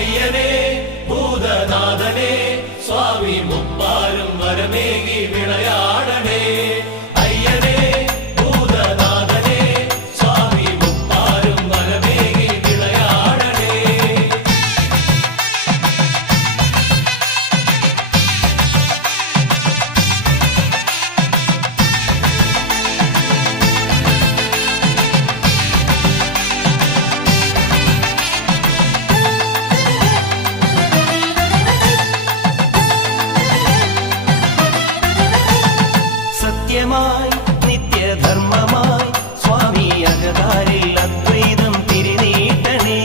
അയ്യനേ ഭൂതനാഥനേ സ്വാമി മുപ്പാരും വരമേകി വിളയാടണേ. അയ്യനേ ഭൂതനാഥനേ സ്വാമി മുപ്പാരും വരമേകി വിളയാടണേ. സത്യമായി നിത്യധർമ്മമായി സ്വാമി അകതാരിൽ അദ്വൈതം തിരിനീട്ടണേ.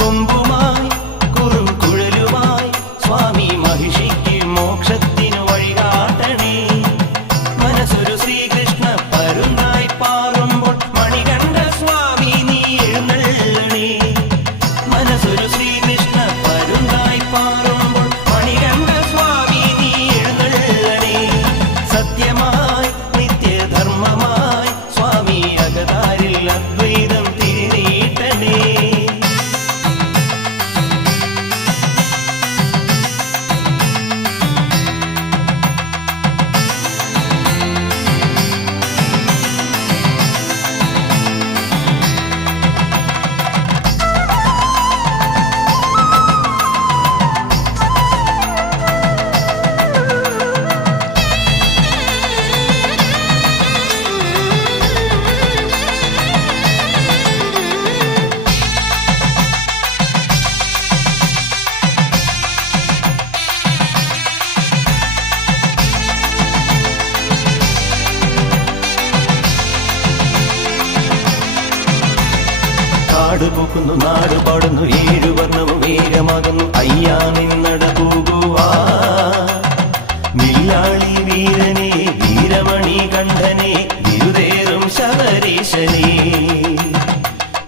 കൊമ്പുമായി കുറുംകുഴലുമായി സ്വാമി മഹിഷിക്ക് മോക്ഷത്തിനു വഴികാട്ടണേ. മനസ്സൊരു ശ്രീകൃഷ്ണ പരുന്നായി പാറുമ്പോൾ മണികണ്ഠ സ്വാമി നീ എഴുന്നള്ളണേ. മനസ്സൊരു ശ്രീകൃഷ്ണ പരുന്നായി പാറുമ്പോൾ മണികണ്ഠ സ്വാമി നീ എഴുന്നള്ളണേ. സത്യമായി നിത്യധർമ്മമായി സ്വാമി അകതാരിൽ അദ്വൈതം തിരിനീട്ടണേ. കാടുപോക്കുന്നു നാട് പാടുന്നു ഏഴു വർണ്ണവും ഏകമാകുന്നു അയ്യാ നിന്നട പോകുവാ. മില്ലാളി വീരനെ വീരമണി കണ്ഠനെ വിരുദേറും ശബരീശനെ.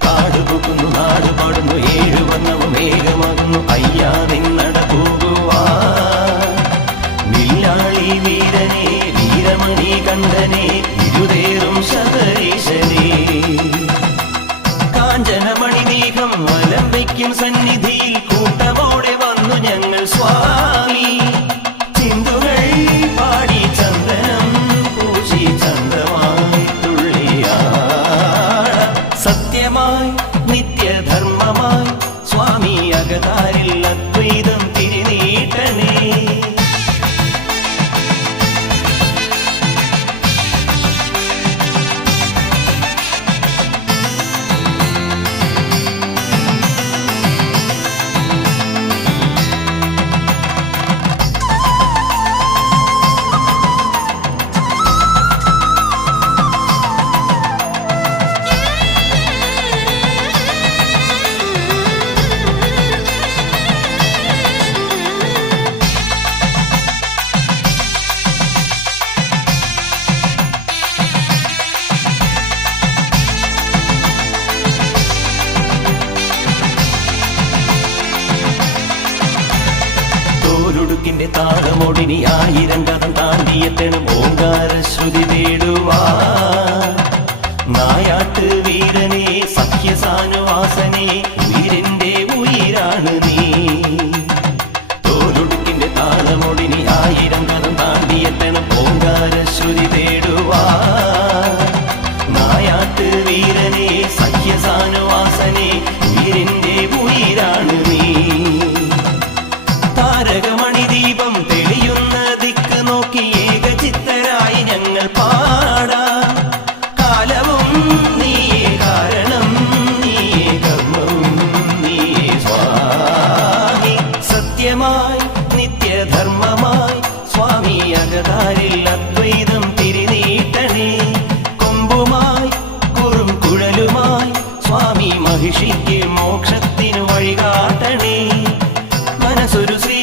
കാടുപോക്കുന്നു നാട് പാടുന്നു ഏഴു വർണ്ണവും ഏകമാകുന്നു അയ്യാ നിന്നട പോകുവാ. മില്ലാളി വീരനെ വീരമണി കണ്ഠനെ വിരുദേറും ശബരീശനെ. കാഞ്ചനമണിദീപം വലംബിക്കും സന്നിധിയിൽ കൂട്ടമോടെ വന്നു ഞങ്ങൾ സ്വാമി. ചിന്തുകൾ പാടി ചന്ദനം പൂശി ചന്ദ്രമായി തുള്ളിയാട. സത്യമായി നിത്യധർമ്മമായി സ്വാമി അകതാരിൽ അദ്വൈതം തിരിനീട്ടണേ. ിന്റെ താളമൊടിനി ആയിരം കഥം താണ്ടിയെത്തണം ഓങ്കാരശ്രുതി തേടുവാ. നായാട്ട് വീരനെ സഖ്യസാനുവാസനെ ഉയിരിന്റെ ഉയിരാണ് നീ. തോലൊടുക്കിന്റെ താളമൊടിനി ആയിരം കഥം താണ്ടിയെത്തണം ഓങ്കാരശ്രുതി തേടുവാ. നായാട്ട് വീരനെ സഖ്യസാനുവാസനെ ഉയിരിന്റെ ഉയിരാണ് നീ. താരകമണിദീപം തെളിയുന്ന ദിക്ക് നോക്കി ഏകചിത്തരായി ഞങ്ങൾ പാടാം. കാലവും നീയേ കാരണം നീയേ കർമ്മവും നീയേ സ്വാമി. സത്യമായി നിത്യധർമ്മമായി സ്വാമി അകതാരിൽ അദ്വൈതം തിരിനീട്ടണേ. കൊമ്പുമായി കുറുംകുഴലുമായി സ്വാമി മഹിഷിക്ക് മോക്ഷത്തിനു വഴികാട്ടണേ. മനസ്സൊരു ശ്രീ